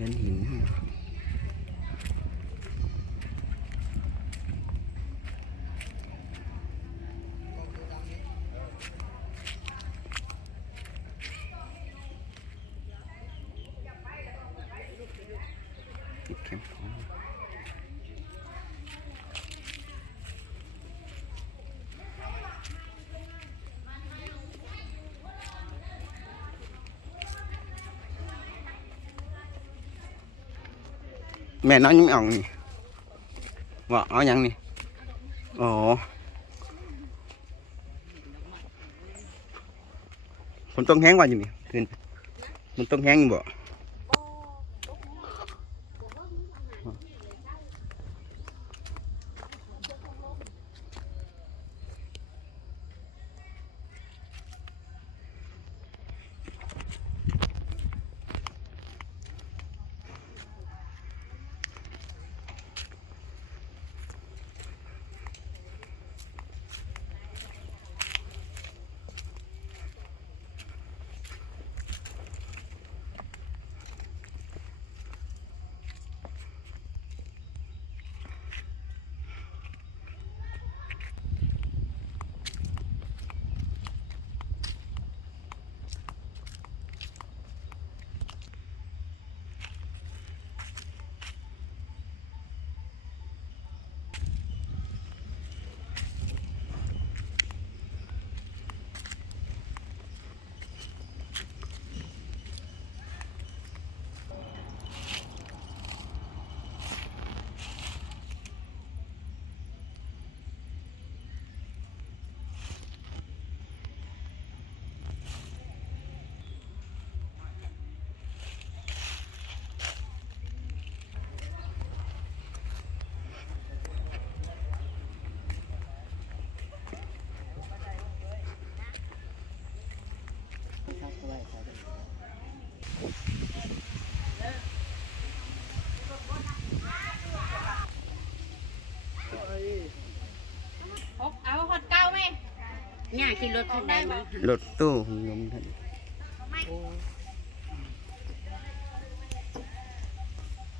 ห็นหินเข้มข้นแม่น้อยยังไม่ออกนี่ว่าเอาอย่างนี่โอ้ฝนต้องแห้งกว่าอยู่นี่ขึ้นมันต้องแห้งอยู่บ่เอาฮอตเก้าไหมเนี่ยขี่รถคันใดมาร ถตู้ของโยมท่าน